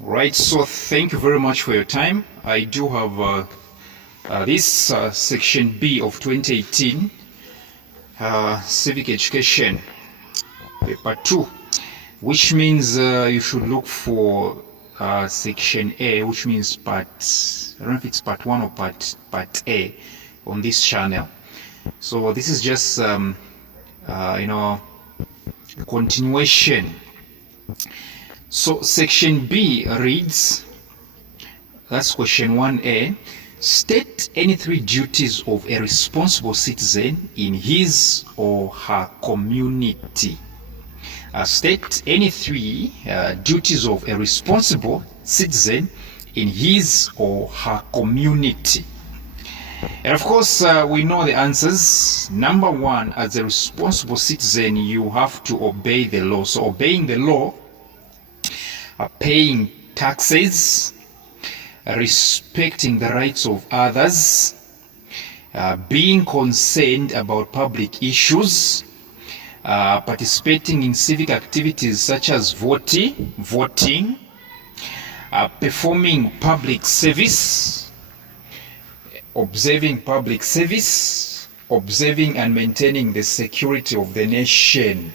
Right, so thank you very much for your time. I do have this section B of 2018 Civic Education paper 2, which means you should look for section A, which means part, I don't know if it's part 1 or part A on this channel. So this is just continuation. So section B reads, that's question 1A, state any 3 duties of a responsible citizen in his or her community. State any 3 duties of a responsible citizen in his or her community. And of course, we know the answers. Number 1, as a responsible citizen, you have to obey the law. So obeying the law, paying taxes, respecting the rights of others, being concerned about public issues, participating in civic activities such as voting, performing public service, observing public service, observing and maintaining the security of the nation.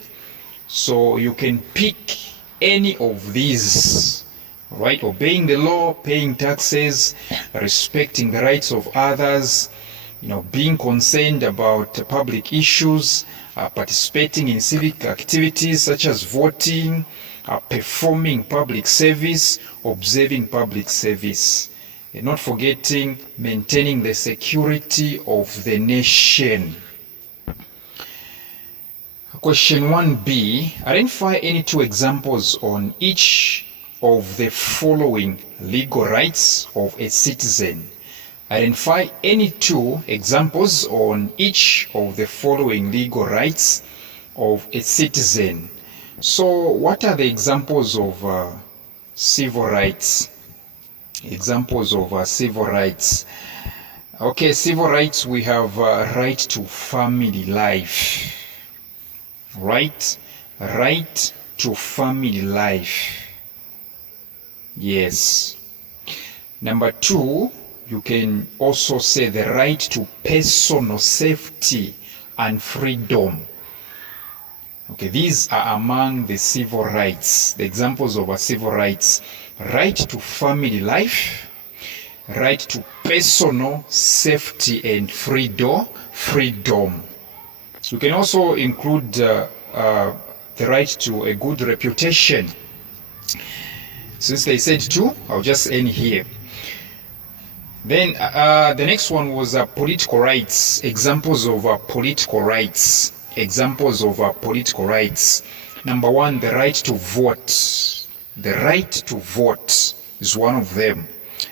So you can pick any of these, right? Obeying the law, paying taxes, respecting the rights of others, being concerned about public issues, participating in civic activities such as voting, performing public service, observing public service, and not forgetting maintaining the security of the nation. Question 1B, identify any 2 examples on each of the following legal rights of a citizen. Identify any 2 examples on each of the following legal rights of a citizen. So what are the examples of civil rights? Examples of civil rights. Okay, civil rights, we have right to family life. Right to family life. Yes. Number 2, you can also say the right to personal safety and freedom. Okay, these are among the civil rights, the examples of civil rights. Right to family life, right to personal safety and freedom. You can also include the right to a good reputation. Since they said 2, I'll just end here. Then the next one was political rights, examples of political rights. Number 1, the right to vote. The right to vote is one of them.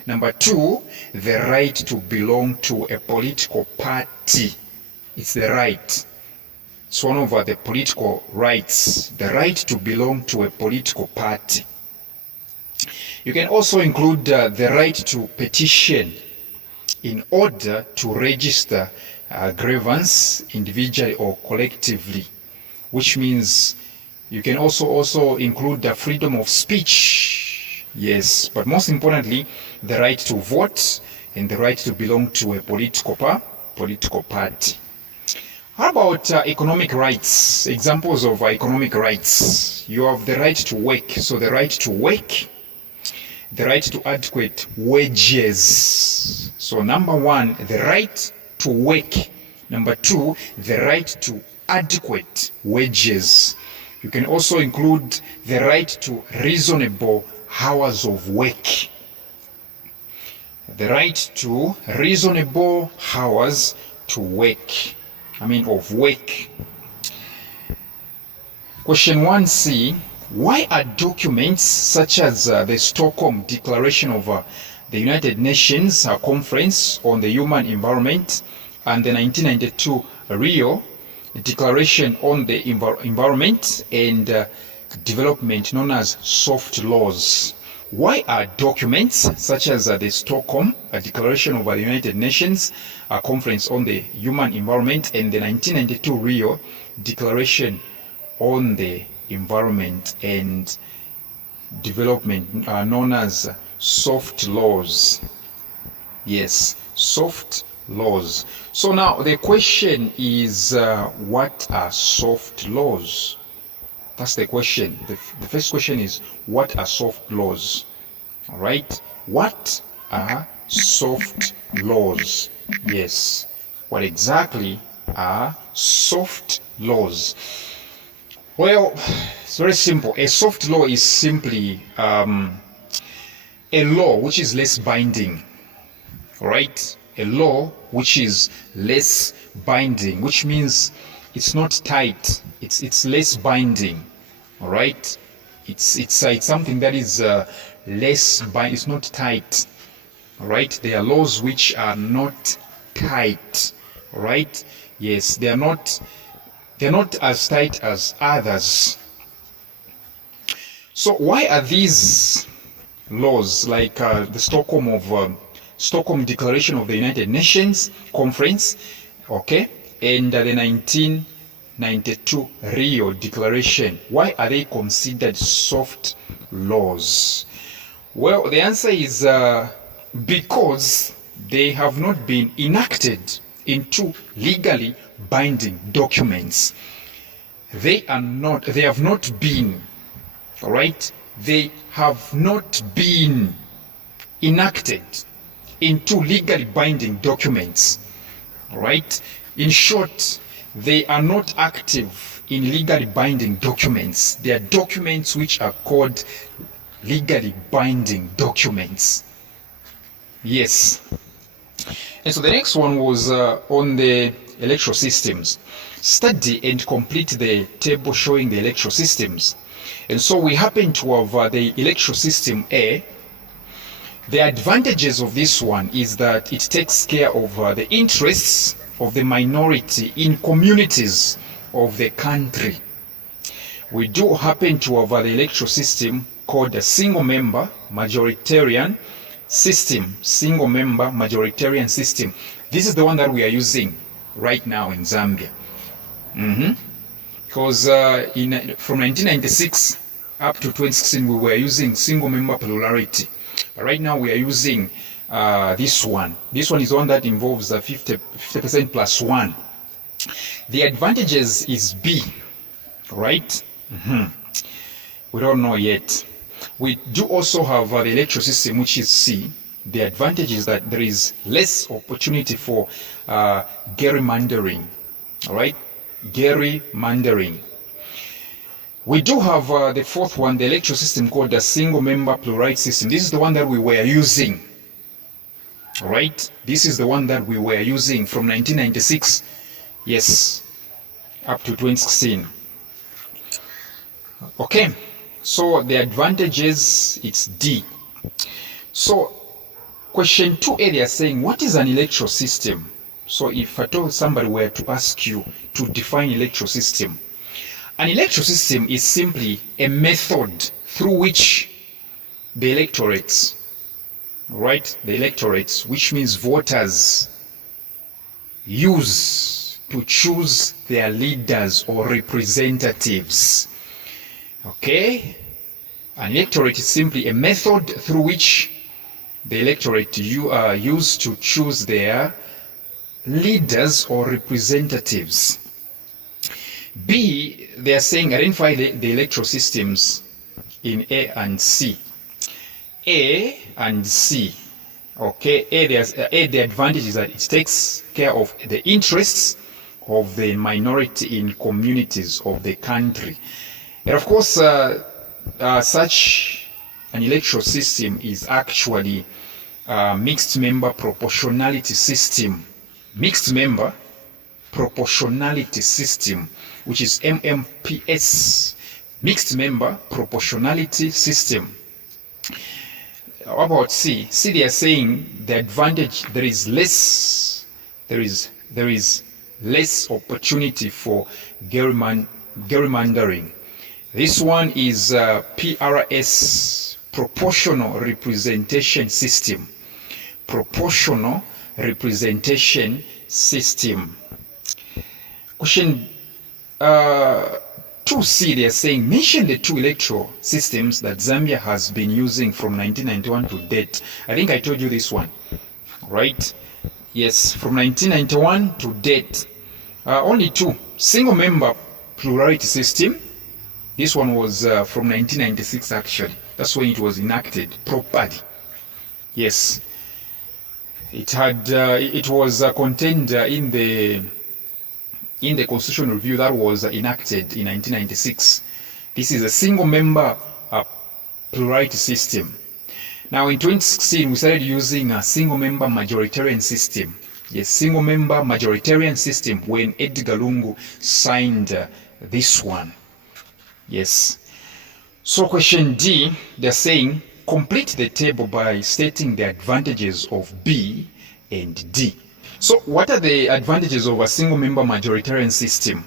Number 2, the right to belong to a political party. It's the right. It's one of the political rights, the right to belong to a political party. You can also include the right to petition in order to register grievance individually or collectively, which means you can also include the freedom of speech. Yes, but most importantly, the right to vote and the right to belong to a political party. How about economic rights? Examples of economic rights. You have the right to work. So the right to work, the right to adequate wages. So number 1, the right to work. Number 2, the right to adequate wages. You can also include the right to reasonable hours of work. The right to reasonable hours of work. Question 1C, why are documents such as the Stockholm Declaration of the United Nations Conference on the Human Environment and the 1992 Rio Declaration on the Environment and Development, known as soft laws? Why are documents such as the Stockholm Declaration of the United Nations Conference on the Human Environment and the 1992 Rio Declaration on the Environment and development known as soft laws. Yes, soft laws. So now the question is, what are soft laws? That's the question. The first question is, what are soft laws? All right. What are soft laws? Yes. What exactly are soft laws? Well, it's very simple. A soft law is simply a law which is less binding. All right. A law which is less binding, which means it's not tight. It's less binding. All right. It's something that is less binding. It's not tight. All right. There are laws which are not tight. All right. Yes, they're not as tight as others. So why are these laws, like the Stockholm Declaration of the United Nations Conference, okay, and the 1992 Rio Declaration, why are they considered soft laws? Well, the answer is because they have not been enacted into legally binding documents. They have not been, all right? They have not been enacted into legally binding documents, all right? In short, they are not active in legally binding documents. They are documents which are called legally binding documents. Yes. And so the next one was on the electoral systems. Study and complete the table showing the electoral systems. And so we happen to have the electoral system A. The advantages of this one is that it takes care of the interests of the minority in communities of the country. We do happen to have the electoral system called a single-member majoritarian system. Single-member majoritarian system. This is the one that we are using right now in Zambia. Because from 1996 up to 2016 we were using single-member plurality. But right now we are using this one. This one is one that involves 50% plus 1. The advantages is B, right? We don't know yet. We do also have the electoral system, which is C. The advantage is that there is less opportunity for gerrymandering, all right? Gerrymandering. We do have the fourth one, the electoral system called the single-member plurality system. This is the one that we were using, all right? This is the one that we were using from 1996, yes, up to 2016. Okay, so the advantages, it's D. So question 2A, they are saying, what is an electoral system? So if I told somebody were to ask you to define electoral system, an electoral system is simply a method through which the electorates, right, the electorates, which means voters, use to choose their leaders or representatives. Okay? An electorate is simply a method through which the electorate use to choose their leaders or representatives. B, they are saying identify the electoral systems in A and C. A and C. Okay, the advantage is that it takes care of the interests of the minority in communities of the country. And of course, such an electoral system is actually a mixed member proportionality system. Mixed member proportionality system, which is MMPS, mixed member proportionality system. How about C? C, they are saying the advantage, there is less opportunity for gerrymandering. This one is PRS, proportional representation system. Proportional representation system. Question 2C, they are saying, mention the two electoral systems that Zambia has been using from 1991 to date. I think I told you this one, right? Yes, from 1991 to date. Only two. Single member plurality system. This one was from 1996 actually. That's when it was enacted properly. Yes. It was contained in the constitutional review that was enacted in 1996. This is a single member plurality system. Now in 2016 we started using a single member majoritarian system. Yes, single member majoritarian system when Edgar Lungu signed this one. Yes. So question D, they're saying complete the table by stating the advantages of B and D. So what are the advantages of a single member majoritarian system?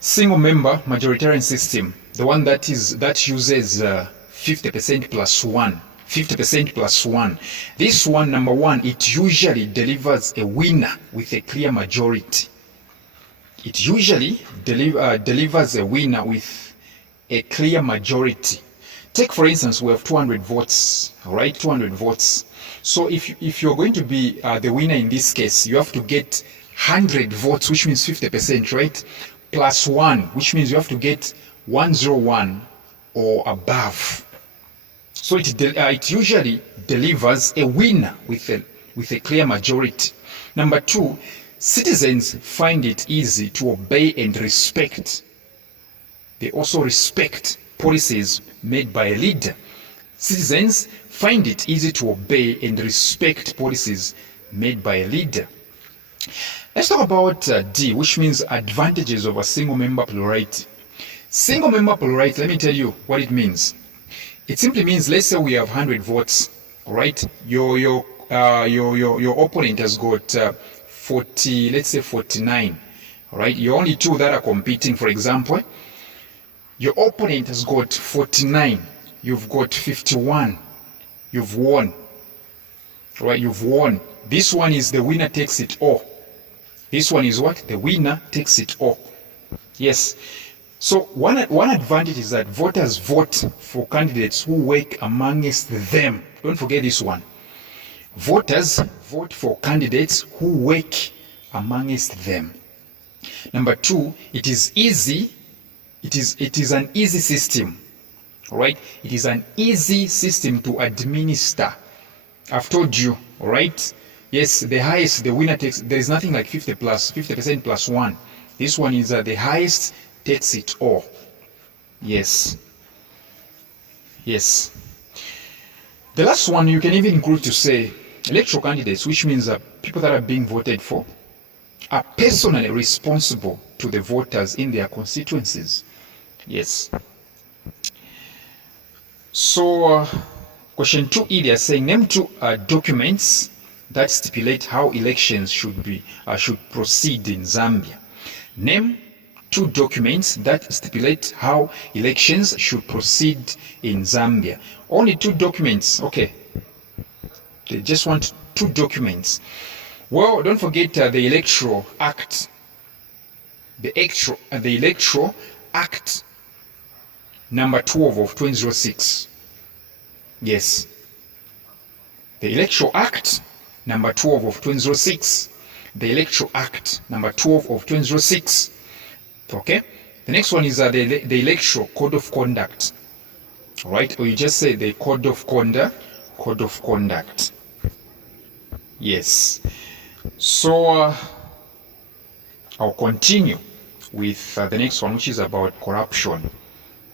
Single member majoritarian system, the one that uses 50% plus 1. 50% plus 1. This one, number one, it usually delivers a winner with a clear majority. It usually delivers a winner with a clear majority. Take for instance, we have 200 votes, right? 200 votes. So if you're going to be the winner in this case, you have to get 100 votes, which means 50%, right? Plus 1, which means you have to get 101 or above. So it usually delivers a winner with a clear majority. Number two, citizens find it easy to obey and respect. They also respect policies made by a leader. Citizens find it easy to obey and respect policies made by a leader. Let's talk about D, which means advantages of a single member plurality. Single member plurality, let me tell you what it means. It simply means, let's say we have 100 votes, right? Your opponent has got 40, let's say 49, right? You're only two that are competing, for example. Your opponent has got 49, you've got 51, you've won, right? You've won. This one is the winner takes it all. This one is what? The winner takes it all. Yes. So one advantage is that voters vote for candidates who work amongst them. Don't forget this one. Voters vote for candidates who work amongst them. Number two, it is easy. It is an easy system. All right? It is an easy system to administer. I've told you, all right? Yes, the highest the winner takes. There is nothing like 50% plus 1. This one is the highest takes it all. Yes. Yes. The last one you can even include to say electoral candidates, which means people that are being voted for are personally responsible to the voters in their constituencies. Yes. So question 2E, they are saying name two documents that stipulate how elections should proceed in Zambia. Name two documents that stipulate how elections should proceed in Zambia. Only two documents. Okay. They just want two documents. Well, don't forget the Electoral Act. The Electoral Act number 12 of 2006. Yes. The Electoral Act number 12 of 2006. The Electoral Act number 12 of 2006. Okay. The next one is the Electoral Code of Conduct. All right. Or you just say the Code of Conduct. Code of Conduct. Yes. So I'll continue with the next one, which is about corruption.